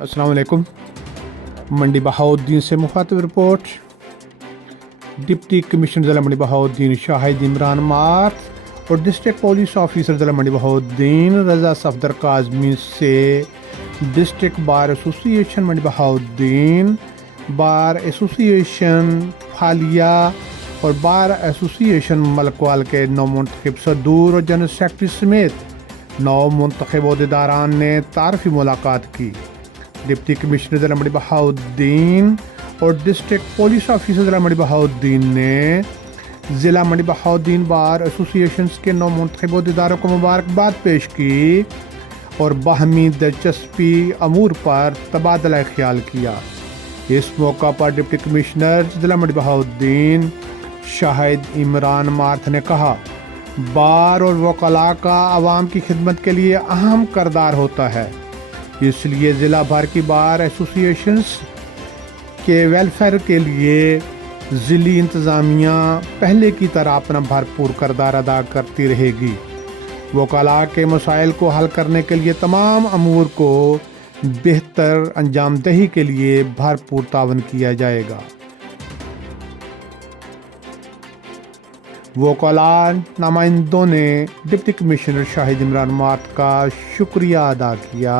السلام علیکم۔ منڈی بہاؤالدین سے مخاطب رپورٹ۔ ڈپٹی کمشنر ضلع منڈی بہاؤالدین شاہد عمران مارت اور ڈسٹرکٹ پولیس آفیسر ضلع منڈی بہاؤالدین رضا صفدر کاظمی سے ڈسٹرکٹ بار ایسوسی ایشن منڈی بہاؤالدین، بار ایسوسی ایشن فالیہ اور بار ایسوسی ایشن ملکوال کے 9 منتخب صدور اور جنرل سیکرٹری سمیت 9 منتخب عہدیداران نے تعارفی ملاقات کی۔ ڈپٹی کمشنر ضلع منڈی بہاؤالدین اور ڈسٹرکٹ پولیس آفیسر ضلع منڈی بہاؤالدین نے ضلع منڈی بہاؤالدین بار ایسوسی ایشنز کے 9 منتخب عہدیداروں کو مبارکباد پیش کی اور باہمی دلچسپی امور پر تبادلہ خیال کیا۔ اس موقع پر ڈپٹی کمشنر ضلع منڈی بہاؤالدین شاہد عمران مارت نے کہا، بار اور وکلاء کا عوام کی خدمت کے لیے اہم کردار ہوتا ہے، اس لیے ضلع بھر کی بار ایسوسی ایشنز کے ویلفیئر کے لیے ضلعی انتظامیہ پہلے کی طرح اپنا بھرپور کردار ادا کرتی رہے گی۔ وکلاء کے مسائل کو حل کرنے کے لیے تمام امور کو بہتر انجام دہی کے لیے بھرپور تعاون کیا جائے گا۔ وکلاء نمائندوں نے ڈپٹی کمشنر شاہد عمران مارت کا شکریہ ادا کیا۔